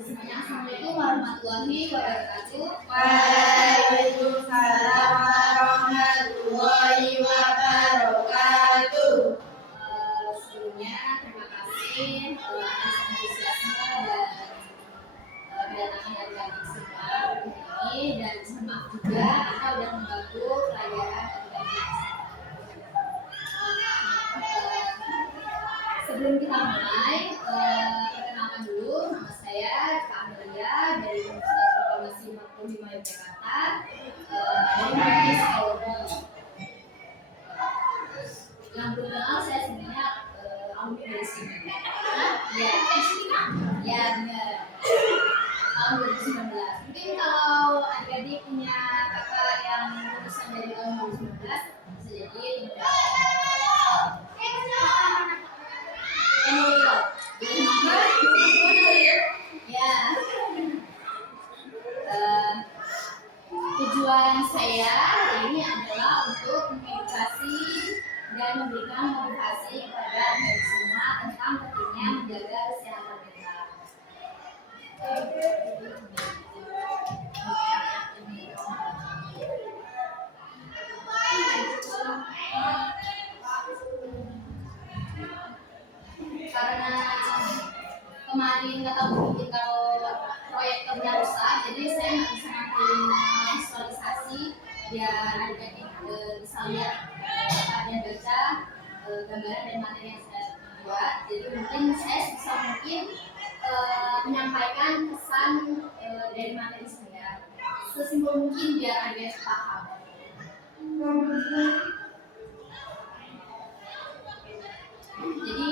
Semuanya, Assalamualaikum warahmatullahi wabarakatuh. Waalaikumsalam warahmatullahi wabarakatuh. Sebelumnya terima kasih atas antusiasme dan kedatangan dari kami semua ini, dan mohon maaf juga kita udah mengganggu pelajaran adik-adik. Sebelum kita mulai, perkenalkan dulu, nama saya Kak Amelia dari Universitas Proklamasi 45 Yogyakarta, dari Prodi Psikologi. Yang belum kenal, saya sebenarnya alumni dari sini. Ya, ya benar. Tahun 2019. Mungkin kalau adik-adik punya kakak yang lulusan dari tahun 2019, bisa jadi ya. Tujuan saya hari ini adalah untuk mengedukasi dan memberikan motivasi kepada adik semua tentang pentingnya menjaga kesehatan mental. Karena kemarin nggak tahu mungkin kalau proyektornya rusak, jadi saya nggak bisa ngambil visualisasi biar adik-adik bisa lihat dan baca gambaran dan materi yang saya buat. Jadi mungkin saya bisa menyampaikan pesan dari materi saya sesimpel mungkin biar adik-adik paham. Jadi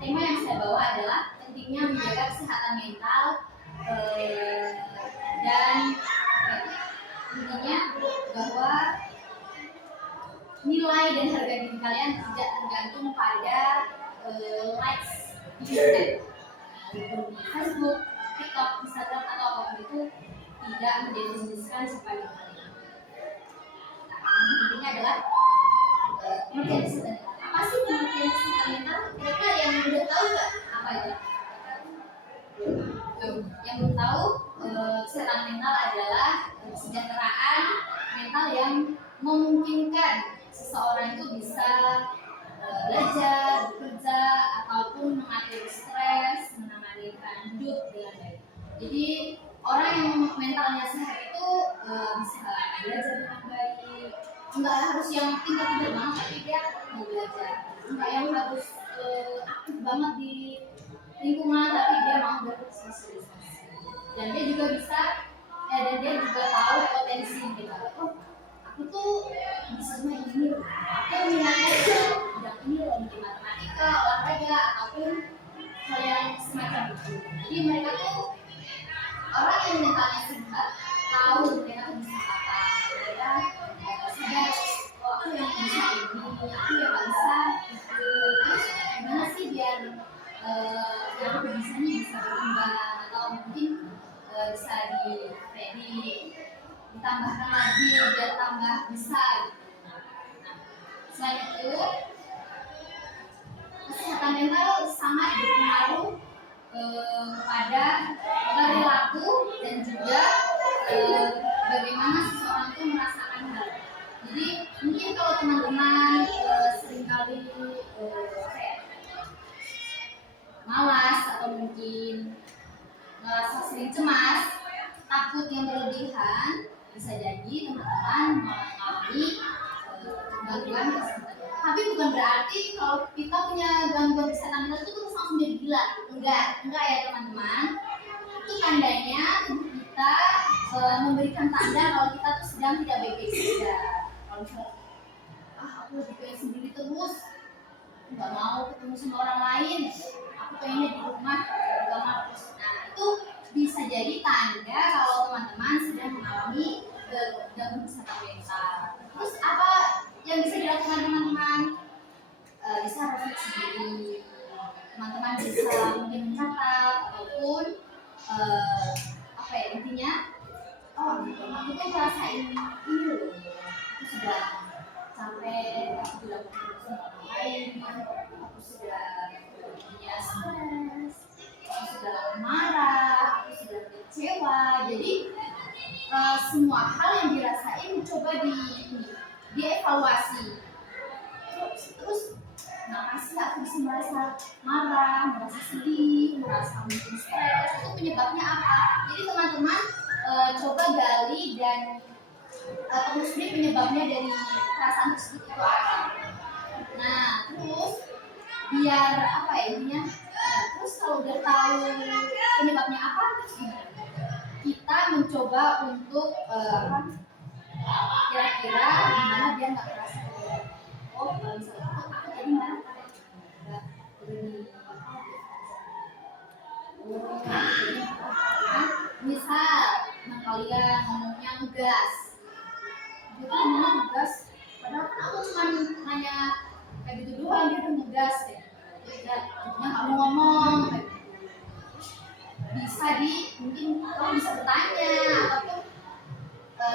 tema yang saya bawa adalah pentingnya menjaga kesehatan mental, dan intinya bahwa nilai dan harga diri kalian tidak tergantung pada likes di internet, di Facebook, TikTok, Instagram atau apapun itu tidak mendefinisikan siapa diri kalian. Nah, intinya adalah pengertian kesehatan mental. Apa sih pengertian kesehatan mental? Kira-kira yang udah tahu nggak apa itu? Yang belum tahu, kesehatan mental adalah kesejahteraan mental yang memungkinkan seseorang itu bisa belajar, bekerja, ataupun mengatur stres, menangani keadaan hidup dengan baik. Jadi orang yang mentalnya sehat itu bisa belajar dengan baik. Enggak harus yang pintar-pintar banget, tapi dia mau belajar. Enggak yang harus aktif banget di lingkungan, tapi dia mau bersosialisasi. Dan dia juga bisa, dan dia juga tahu potensi kita. Oh, aku tuh bisa main ini, aku minatnya bidang ini loh, mungkin matematika, olahraga, ataupun hal yang semacam itu. Jadi mereka tuh orang yang mentalnya sehat, tahu mereka tuh bisa apa. Mereka sadar, oh aku yang bisa ini, aku yang nggak bisa itu. Terus gimana sih biar yang aku bisa nih bisa berkembang, atau mungkin bisa ditambahkan lagi biar tambah bisa. Selain itu, kesehatan mental sangat berpengaruh kepada perilaku dan juga bagaimana seseorang itu merasakan hal. Jadi mungkin kalau teman-teman seringkali malas atau mungkin merasa sering cemas, takut yang berlebihan, bisa jadi teman-teman mengalami gangguan kesehatan. Tapi bukan berarti kalau kita punya gangguan kesehatan mental itu terus langsung jadi gila. Enggak ya teman-teman. Itu tandanya tubuh kita memberikan tanda kalau kita tuh sedang tidak baik-baik saja. Kalau misalnya, aku lebih kayak sendiri terus, nggak mau ketemu sama orang lain, aku pengennya di rumah di kamar terus. Nah itu bisa jadi tanda kalau teman-teman sedang mengalami gangguan kesehatan mental. Terus apa yang bisa dilakukan teman-teman? Bisa refleksi diri, teman-teman bisa mungkin mencatat ataupun intinya, oh aku tuh ngerasain ini loh, aku sudah capek, aku sudah lain, aku sudah punya stres, aku sudah marah, aku sudah semua hal yang dirasain coba dievaluasi. Terus kenapa sih aku bisa merasa marah, merasa sedih, merasa mungkin stres, itu penyebabnya apa? Jadi teman-teman coba gali dan telusuri penyebabnya dari perasaan tersebut itu apa. Nah terus biar apa ya intinya, terus kalau udah tahu penyebabnya apa, kita mencoba untuk kira-kira gimana biar nggak merasa oh kalau misalnya aku jadi marah nggak misal kalian ngomongnya ngegas, kita ngomong ngegas, padahal kan aku cuma nanya kayak gitu doang, dia udah ngegas ya, jadinya kamu ngomong kayak gitu. Bisa mungkin kamu bisa bertanya ataupun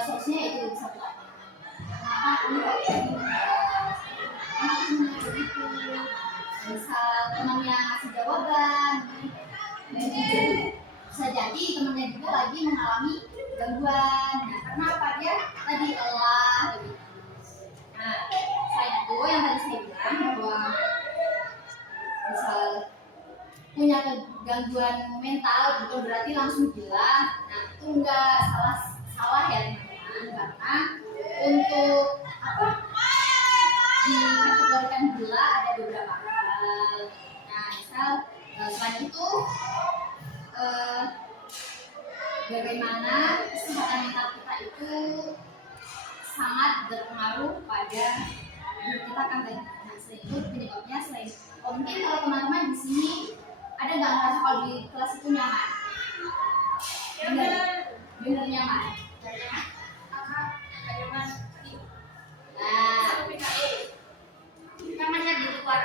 solusinya itu bisa bertanya kenapa kamu kok kayak gini, kenapa kamu begitu, misal temannya ngasih jawaban bisa jadi temannya juga lagi mengalami gangguan. Nah karena apa, dia tadi lelah gitu. Nah selain itu yang tadi saya bilang bahwa misal punya gangguan mental bukan berarti langsung gila. Nah itu enggak salah ya teman-teman, karena untuk apa dikategorikan gila ada beberapa hal. Nah misal selain itu bagaimana kesehatan mental kita itu sangat berpengaruh pada diri kita kan tadi. Nah selain itu penyebabnya selain mungkin kalau teman-teman di sini ada nggak ngerasa kalau di kelas itu nyaman? Bener nyaman. Nah, namanya di luar.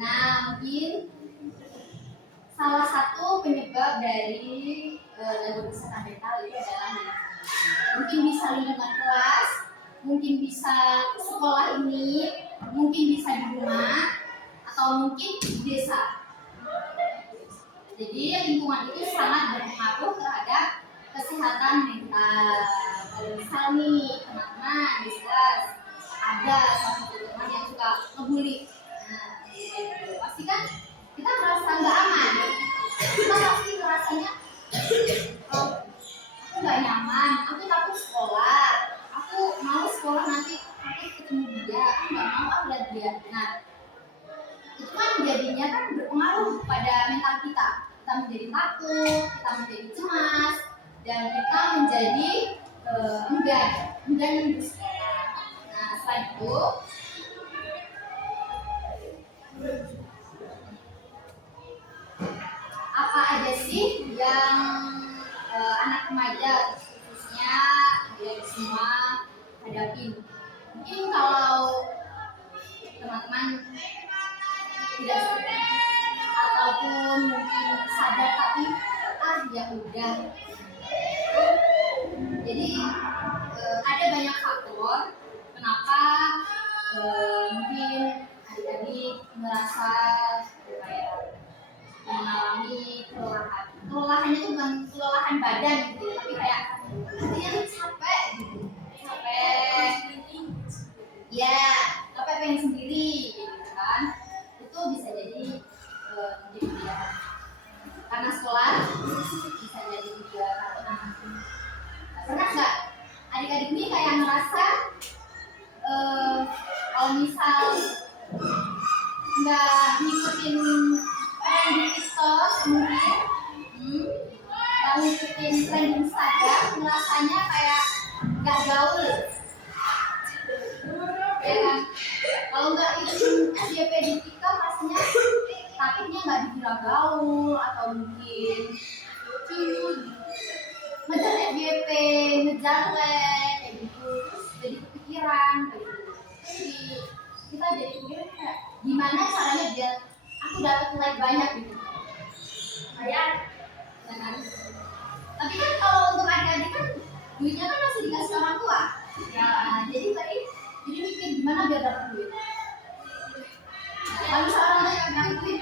Nah, mungkin salah satu penyebab dari gangguan kesehatan mental itu adalah mungkin bisa lingkungan kelas, mungkin bisa sekolah ini, mungkin bisa di rumah, atau mungkin di desa. Jadi lingkungan itu sangat berpengaruh terhadap kesehatan mental. Kalau misal nih teman-teman di kelas ada salah satu teman yang suka ngebully, nah pasti kan kita merasa nggak aman. Kita pasti rasanya oh, aku nggak nyaman, aku takut sekolah, aku mau sekolah nanti aku ketemu dia, aku nggak mau aku lihat dia. Nah itu kan jadinya kan berpengaruh pada mental kita menjadi takut, kita menjadi cemas, dan kita menjadi enggan bersekolah. Nah selain itu apa aja sih yang anak remaja khususnya dari semua hadapin? Mungkin kalau teman-teman tidak sadar ataupun mungkin sadar tapi ya udah. Jadi ada banyak faktor kenapa mungkin adik-adik merasa kayak mengalami kelelahan. Kelelahannya itu bukan kelelahan badan gitu, tapi kayak hatinya tuh capek gitu, capek ya, capek pengen sendiri gitu kan. Itu bisa jadi menjadi karena sekolah, bisa jadi juga karena pernah nggak adik-adik ini kayak ngerasa kalau misal nggak ngikutin tren di TikTok mungkin nggak ngikutin tren di Instagram, ngerasanya kayak nggak gaul ya kan. Kalau nggak ikutin FYP di TikTok rasanya takutnya nggak dikira gaul, atau mungkin ngejar FYP, ngejar like kayak gitu, terus jadi kepikiran kayak gitu. Jadi kita jadi pikiran kayak gimana caranya biar aku dapat like banyak gitu, kayak ya kan. Tapi kan kalau untuk adik-adik kan duitnya kan masih dikasih orang tua ya, jadi tadi jadi mikir gimana biar dapat duit. Kalau misalnya orang yang ngasih duit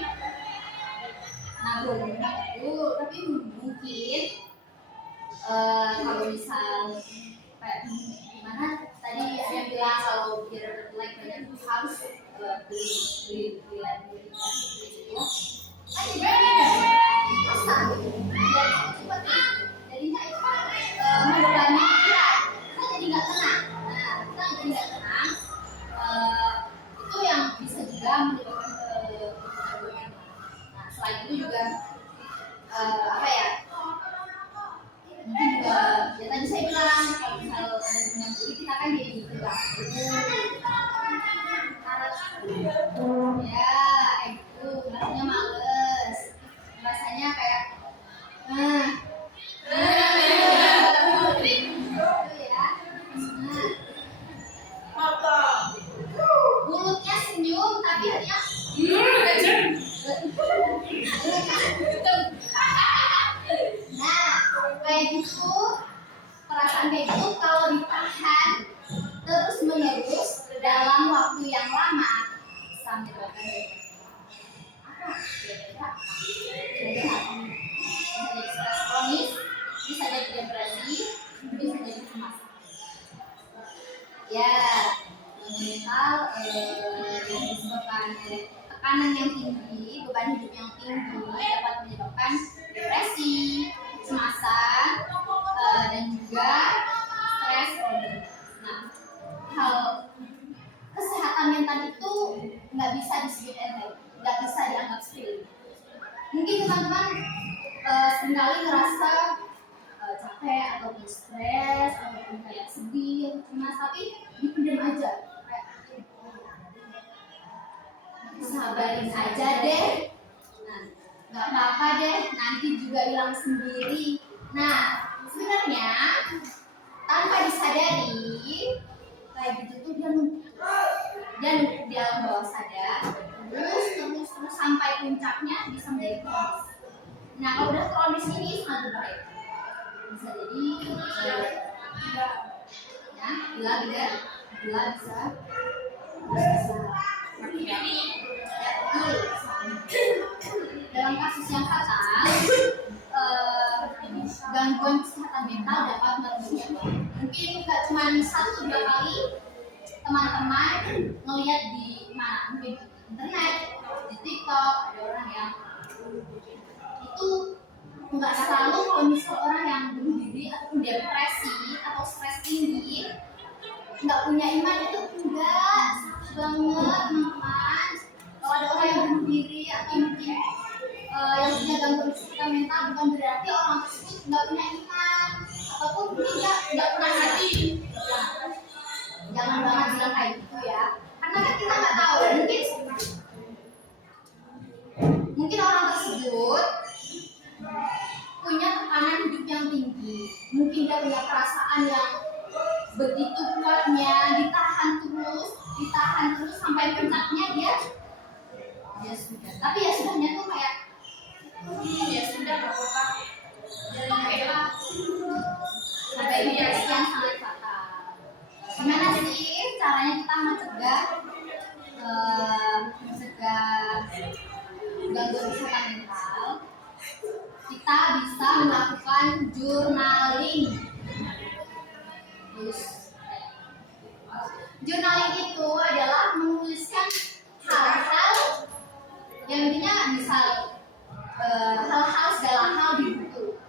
nabung itu, tapi mungkin Kalau misal kayak gimana tadi ada yang bilang kalau biar like banyak tuh harus beli lagi gitu. Kan jadi masa biar cepet jadinya itu membebani pikiran kita jadi nggak tenang. Nah kita jadi nggak tenang itu yang bisa juga menyebabkan kegagalan. Nah selain itu juga apa ya? Mungkin juga ya tadi saya bilang kalau misal ada yang beli kita kan jadi terganggu ya kayak gitu rasanya males rasanya kayak gitu ya. Mulutnya senyum tapi hatinya nah kayak gitu perasaan kayak gitu kalau ditahan terus menerus dalam waktu yang lama bisa menyebabkan bisa jadi stres kronis, bisa jadi depresi, bisa jadi cemas. Ya, mental yang disebabkan tekanan yang tinggi, beban hidup yang tinggi dapat menyebabkan depresi, kecemasan, dan juga stres kronis. Nah, hal kesehatan mental itu nggak bisa disebut enteng, nggak bisa dianggap sepele. Mungkin teman-teman seringkali ngerasa capek ataupun stres ataupun kayak sedih, cemas, tapi dipendam aja. Kayak sabarin aja deh. Nah, nggak apa-apa deh, nanti juga hilang sendiri. Nah, sebenarnya tanpa disadari kayak gitu tuh dia numpuk di alam bawah sadar terus sampai puncaknya bisa menjadi kronis. Nah kalau udah kronis ini sangat berbahaya, bisa jadi gila bisa dalam kasus yang fatal gangguan kesehatan mental dapat merugikan. Mungkin nggak cuma 1-2 kali teman-teman ngelihat di mana, mungkin di internet, di TikTok ada orang yang itu nggak selalu kalau misal orang yang bunuh diri ataupun depresi atau stres tinggi nggak punya iman itu enggak banget teman-teman. Kalau ada orang yang bunuh diri atau mungkin yang punya gangguan kesehatan mental bukan berarti orang tersebut nggak punya iman ataupun nggak pernah hati. Jangan banget bilang kayak gitu ya, karena kan kita nggak tahu mungkin orang tersebut punya tekanan hidup yang tinggi, mungkin dia punya perasaan yang begitu kuatnya, ditahan terus sampai puncaknya dia sudah, tapi ya sudahnya tuh kayak ya sudah apa-apa jadilah sampai depresi yang sangat fatal. Gimana sih caranya kita mencegah gangguan kesehatan mental? Kita bisa melakukan journaling. Journaling itu adalah menuliskan hal-hal yang intinya misal hal-hal segala hal di buku.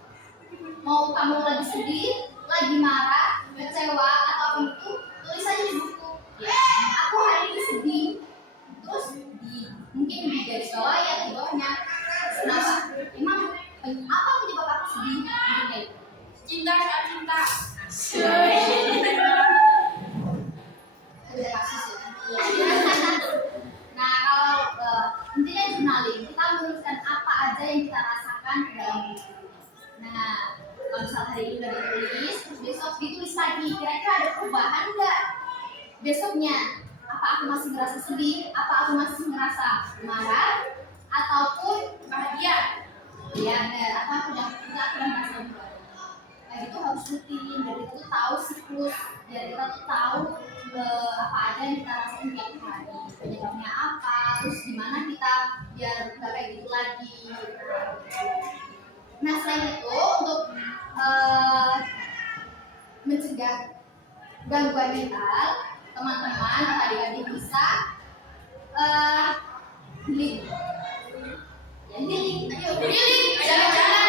Mau kamu lagi sedih, lagi marah, kecewa atau itu, tulis aja di buku. Ya, aku hari ini sedih. Terus mungkin di garis bawah ya di bawahnya. Kenapa? Emang apa penyebab aku sedih? Mungkin kayak cinta. Udah kasus ya. Nah kalau intinya journaling, kita menuliskan apa aja yang kita rasakan dalam buku. Nah kalau misal hari ini udah ditulis, terus besok ditulis lagi, kira-kira ada perubahan nggak besoknya? Apa aku masih ngerasa sedih? Apa aku masih ngerasa marah? Ataupun bahagia? Ya, atau aku udah merasa bahagia. Kayak gitu harus rutin, dari itu tahu siklus, dari kita tuh tahu apa aja yang kita rasain tiap hari, penyebabnya apa, terus gimana kita biar nggak kayak gitu lagi. Nah selain itu untuk mencegah gangguan mental, teman-teman atau adik-adik bisa healing. Ya, healing, jalan-jalan.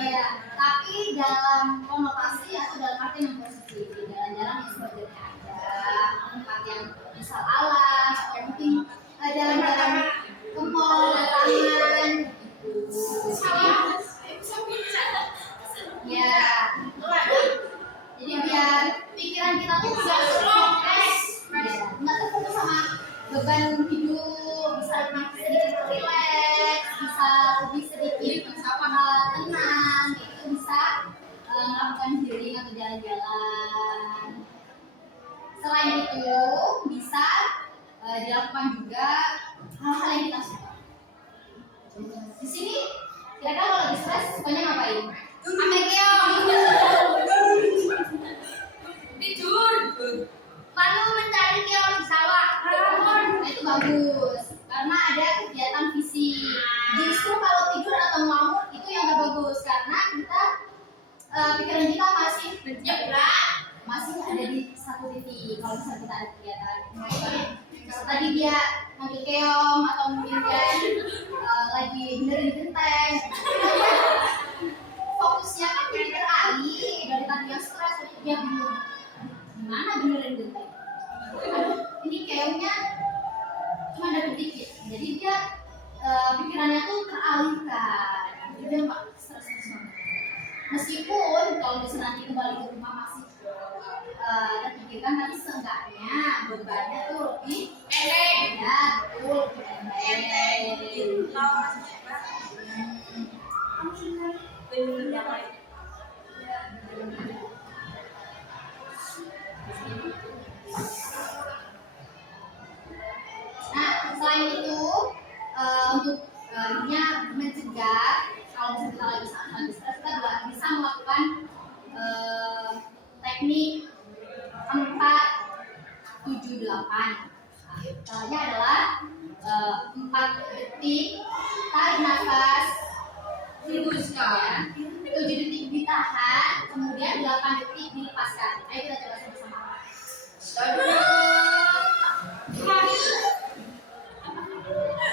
Ya, tapi dalam konotasi atau dalam arti yang positif. Jalan-jalan yang sebenarnya ada tempat yang misal alam atau mungkin jalan-jalan ke mall, ke taman. Ya, jadi biar pikiran kita tuh bisa fresh, nggak terfokus sama beban hidup, bisa lebih sedikit relax, bisa lebih sedikit tenang, gitu bisa melakukan healing atau jalan-jalan. Selain itu bisa dilakukan juga hal-hal yang kita suka. Di sini kira-kira kalau lagi stres sukanya ngapain? Ame keong. Tidur. Lalu mencari keong di sawah. Nah, itu bagus karena ada kegiatan fisik. Justru kalau tidur atau ngawur itu yang gak bagus karena kita pikiran kita masih berjeblak, masih ada di satu titik. Kalau misalnya kita ada kegiatan tadi dia ngambil keong atau mungkin dia lagi benerin genteng, fokusnya kan jadi teralih dari tadi yang stres, dia bingung gimana benerin genteng. Aduh, ini keongnya cuma ada dikit, jadi dia pikirannya tuh teralihkan, jadi dia nggak stres banget. Meskipun kalau misalnya nanti kembali ke rumah masih terpikirkan, tapi seenggaknya bebannya tuh lebih pendek. Ya, betul, pendek. Nah, selain itu untuk mencegah kalau misalnya kita lagi stres, kita juga bisa melakukan teknik 4-7-8. Caranya adalah 4 detik tarik nafas, hembuskan, 7 detik ditahan, kemudian 8 detik dilepaskan. Ayo kita coba sama-sama.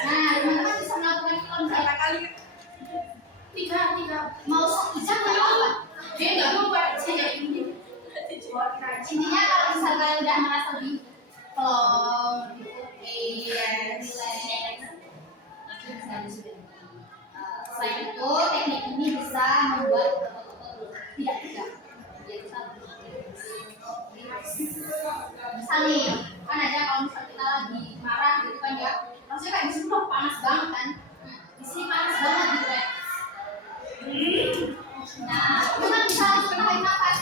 Nah, teman-teman bisa melakukan ini kalau misalnya kali 3 mau 1 jam nggak apa-apa. Dia nggak mau saya ini. Intinya kalau misalnya udah merasa lebih plong, relax, selain itu teknik ini bisa membuat otot tidak tegang. Misal nih, kan ada kalau misalnya kita lagi marah gitu kan ya, rasanya kayak di sini tuh panas banget kan, di sini panas banget gitu ya. Nah, kita bisa tarik nafas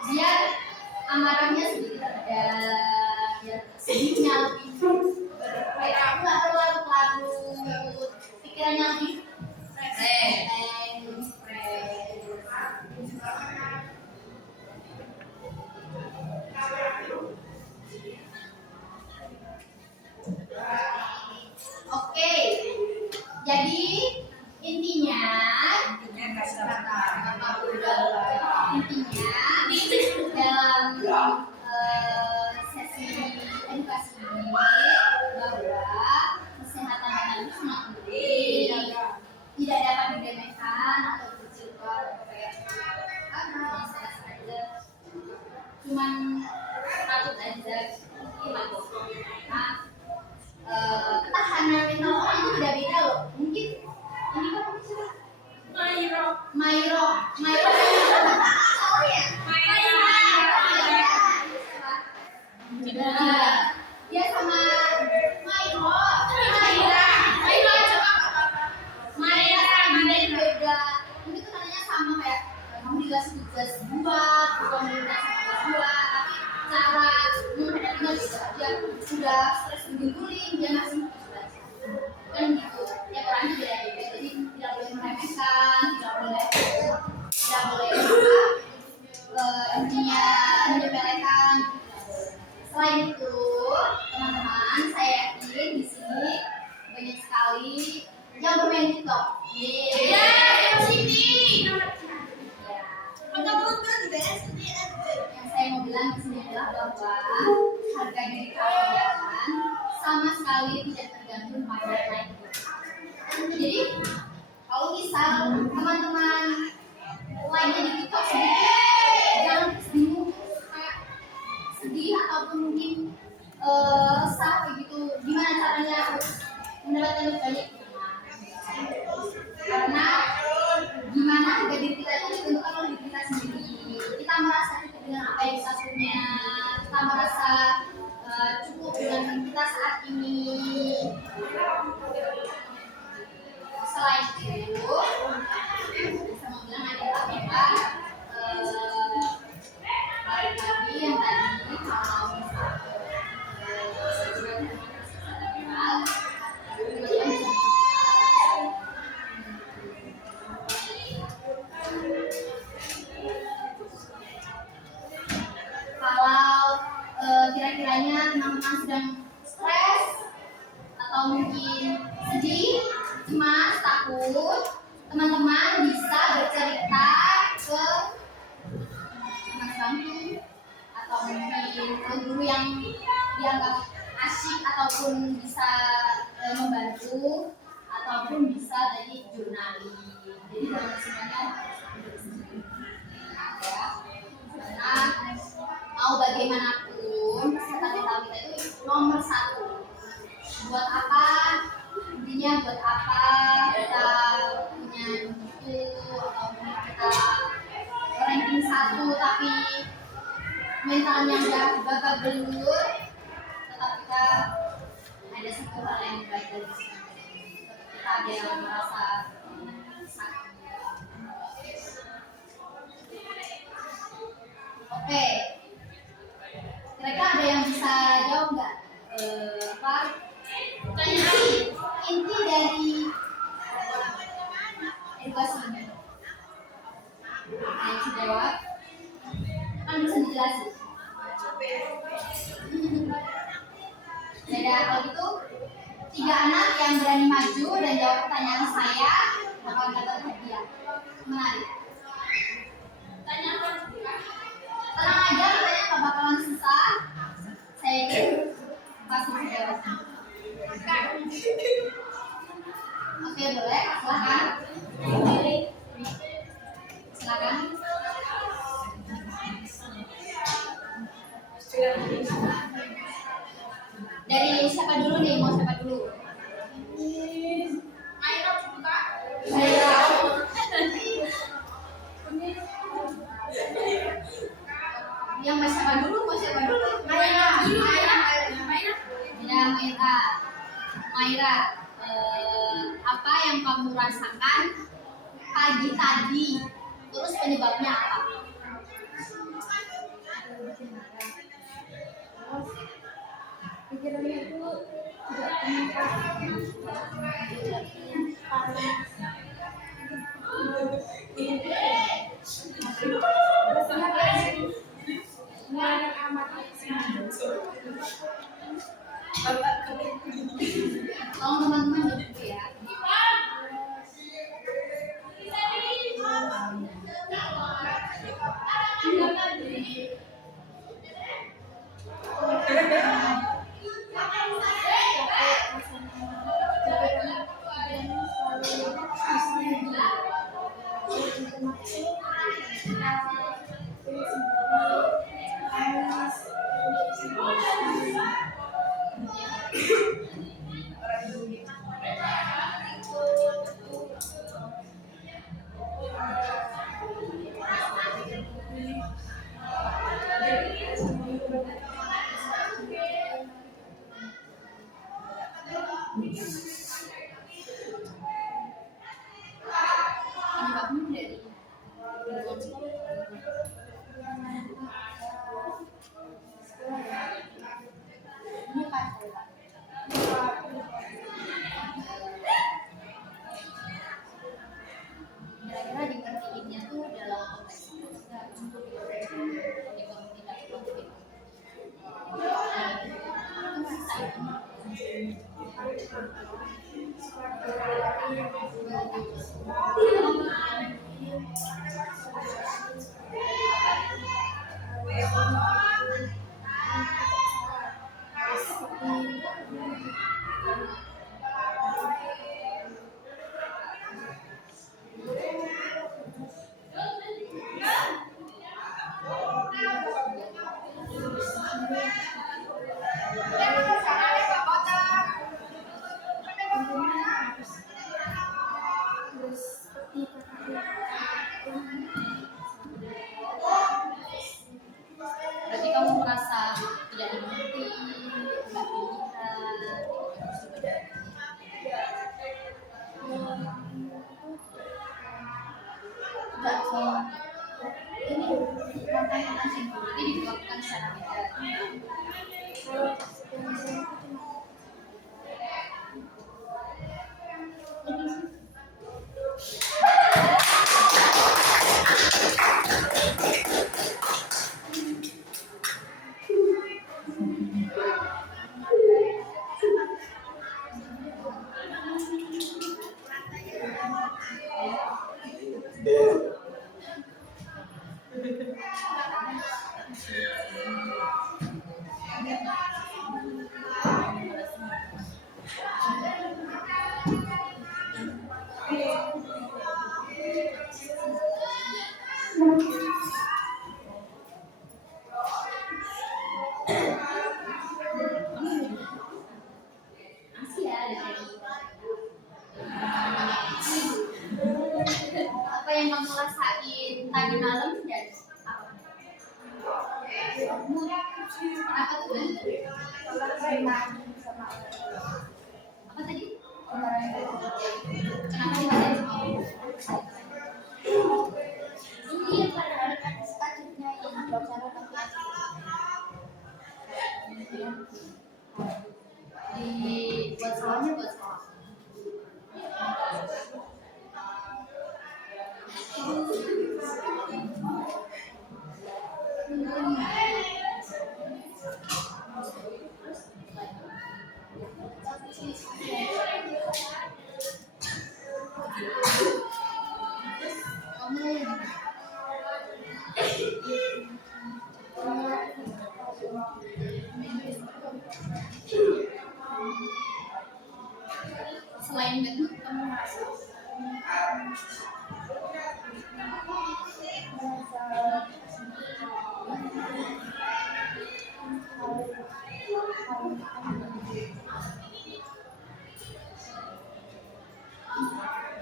biar amarahnya sedikit reda, biar sedihnya lebih nggak berlarut-larut, pikirannya lebih fresh. Oke, jadi intinya dalam sesi edukasi ini bahwa kesehatan mental itu sangat penting, tidak dapat diremehkan atau dikecilkan kayak biasa saja, cuman takut aja gimana. Nah, ketahanan mental orang itu beda-beda loh. Mungkin ini kan Mairo oh ya dia sama Mairo beda. Mungkin tuh katanya sama kayak kamu dikasih tugas buat, bukan dikasih tugas buat, tapi cara menghadapinya beda. Dia sudah stres guling, dia masih kan gitu. Tiap orang itu beda-beda. Jadi tidak boleh meremehkan, tidak boleh intinya menyepelekan. Selain itu, teman-teman, saya yakin di sini banyak sekali yang bermain TikTok. Sini. bahwa harga diri kalian sama sekali tidak tergantung pada like. Jadi kalau misal teman-teman like-nya di TikTok sedikit, jangan bingung kayak sedih ataupun mungkin resah kayak gitu. Gimana caranya harus mendapatkan lebih banyak? Karena gimana harga diri kita itu ditentukan oleh diri kita sendiri. Kita merasa cukup dengan apa yang kita punya, kita merasa cukup dengan kita saat ini. Selain itu, bisa bilang adalah bahwa balik lagi yang tadi kalau kira-kiranya teman-teman sedang stres atau mungkin sedih, cemas, takut, teman-teman bisa bercerita ke Mas Bangku atau mungkin ke guru yang dianggap asyik ataupun bisa membantu ataupun bisa dari jurnalis. Jadi jangan semuanya ya. Karena mau bagaimanapun kesehatan mental kita itu nomor satu. Buat apa? Intinya buat apa kita punya buku atau kita ranking 1 tapi mentalnya udah babak belur, tetap kita ada satu hal yang baik dari sini. Kita ada yang merasa sakit. Oke. Kira-kira ada yang bisa jawab nggak? Pertanyaan inti dari edukasi ini. Yang bisa jawab kan bisa dijelasin. Beda kalau gitu 3 anak yang berani maju dan jawab pertanyaan saya bakal dapat hadiah. Menarik. Tenang aja, pertanyaan nggak bakalan susah. Saya yakin pasti bisa jawab. Oke, boleh. Silakan. Silakan. Dari siapa dulu nih? Mau siapa dulu? Ayo, buka. Ayo. Yang mau siapa dulu? Mau siapa dulu? Maira. Ya, Maira. Apa yang kamu rasakan pagi tadi? Terus penyebabnya apa? Pikirannya itu tidak Tolong teman-teman duduk ya. Kira-kira dipertiinnya tuh dalam konteks untuk Masih ya dari apa yang kamu rasain tadi malam dan apa? Apa tuh? Apa tadi? Kenapa dimarahin sama kamu? Iya, padahal kan sepatutnya yang bicara tapi Buat salahnya buat salah. Kamu selain gendut kamu merasa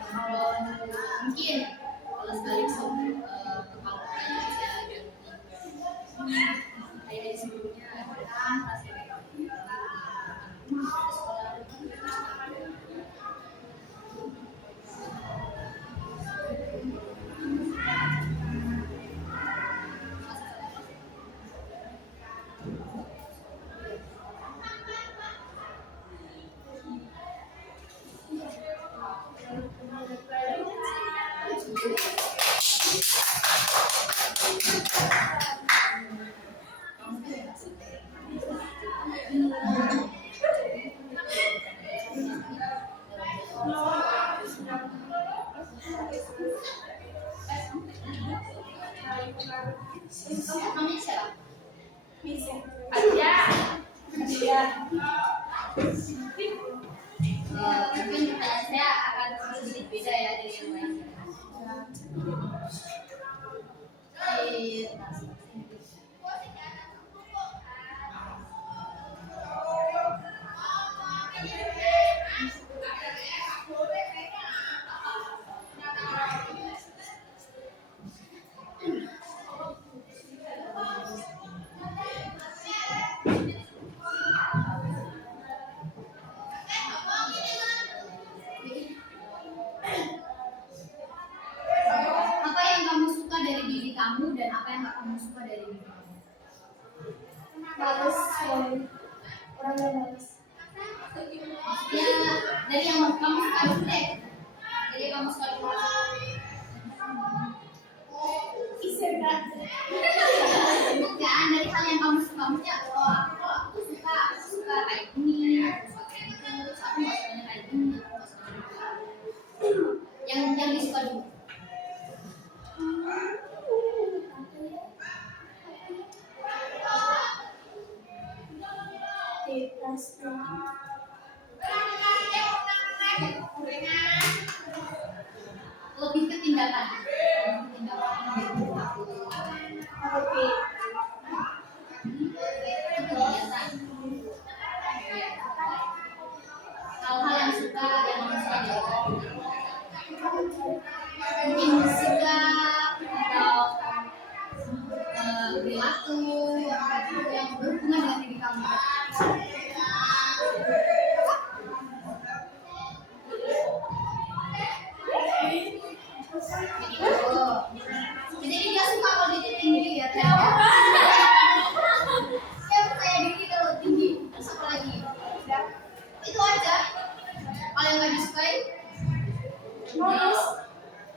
kalau mungkin kalau sekali kalau aja kayak di sebelumnya kan namanya siapa? Aja. Mungkin pertanyaan saya akan sedikit beda ya dari yang lainnya. Apa yang kamu suka dari diri kamu dan apa yang gak kamu suka dari diri kamu? males orang yang males. Ya, dari yang kamu suka dulu deh. Dari yang kamu suka dulu. Bukan, dari hal yang kamu suka. Maksudnya, oh aku suka kayak gini, aku suka kayak gitu, terus aku gak sukanya kayak gini, aku gak suka yang disuka dulu. Lebih ke tindakan. Oke. Kegiatan. Hal-hal yang suka yang kamu suka jawaban. Mungkin suka atau perilaku yang berhubungan dengan diri kamu. Jadi dia suka kalau dia tinggi ya ternyata. Dia percaya diri kalau tinggi. Terus apa lagi? Itu aja. Kalau yang nggak disukai, Males.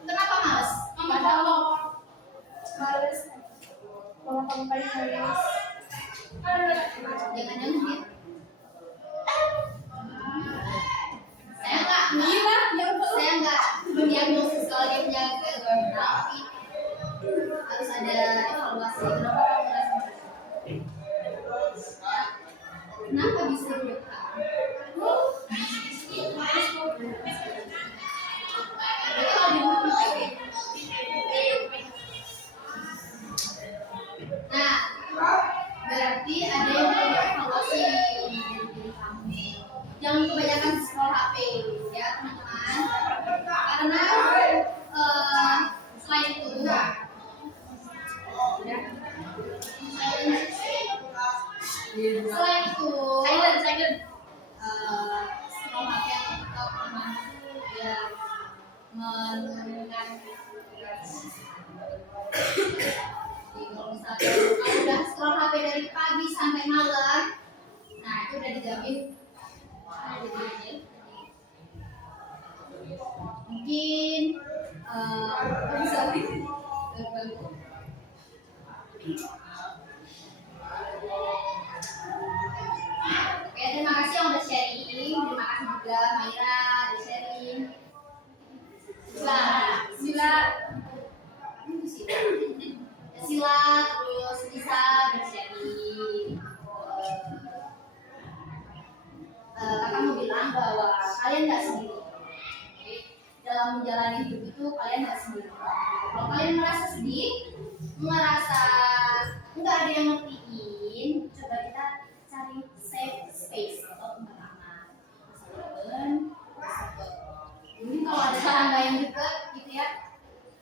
kenapa malas? Mama kalau Males. Kalau kamu paling males. jangan-jangan dia. Saya nggak mendiagnosis kalau dia punya gangguan, tapi harus ada evaluasi. Kenapa kamu merasa kenapa bisa gitu? menurunkan. Jadi kalau misalkan kalau udah scroll HP dari pagi sampai malam, nah itu udah dijamin. Mungkin bisa terbantu. Oke, terima kasih yang udah sharing. Terima kasih juga Maira udah sharing. Sila, Sila terus bisa bersharing. Kakak mau bilang bahwa kalian nggak sendiri. Oke? Dalam menjalani hidup itu kalian nggak sendiri. Kalau kalian merasa sedih, merasa nggak ada yang ngertiin, coba kita cari safe space atau tempat aman. Mungkin kalau ada tetangga yang dekat gitu ya,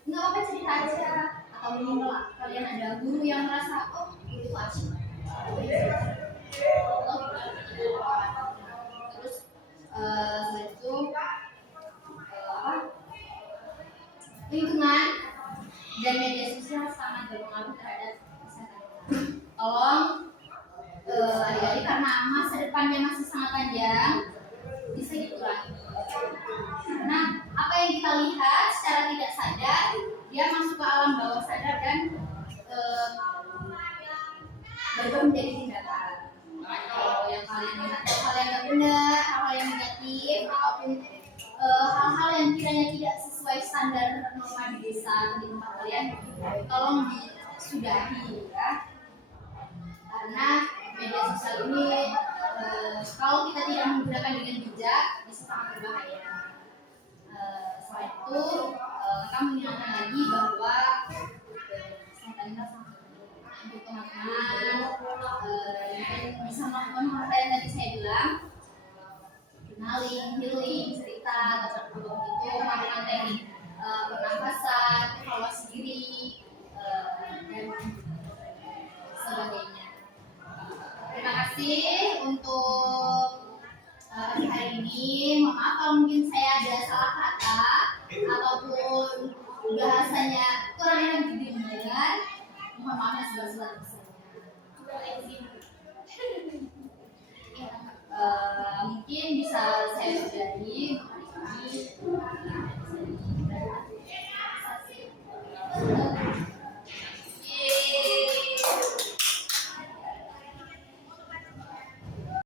nggak apa-apa cerita aja. Atau mungkin kalau kalian ada guru yang merasa oh itu asik. Terus setelah itu apa? Lingkungan dan media sosial sangat berpengaruh terhadap kesehatan kita. Tolong adik-adik karena masa depannya masih sangat panjang, bisa dikurangi. Karena apa yang kita lihat secara tidak sadar, dia masuk ke alam bawah sadar dan berubah menjadi tindakan. Kalau yang kalian lihat hal yang tidak benar, hal yang negatif, ataupun hal-hal yang kiranya tidak sesuai standar norma di desa di tempat kalian, tolong disudahi ya. Karena media sosial ini kalau kita tidak menggunakan dengan bijak bisa sangat berbahaya. Selain itu, kami mengingatkan lagi bahwa kesehatan kita sangat penting untuk teman-teman bisa melakukan hal yang tadi saya bilang, journaling, healing, cerita, atau itu melakukan teknik pernapasan, evaluasi diri, dan sebagainya. Terima kasih untuk hari ini. Mohon maaf kalau mungkin saya ada salah kata ataupun bahasanya kurang enak didengar. Mohon maaf ya sebesar-besarnya. Mungkin bisa saya sudahi.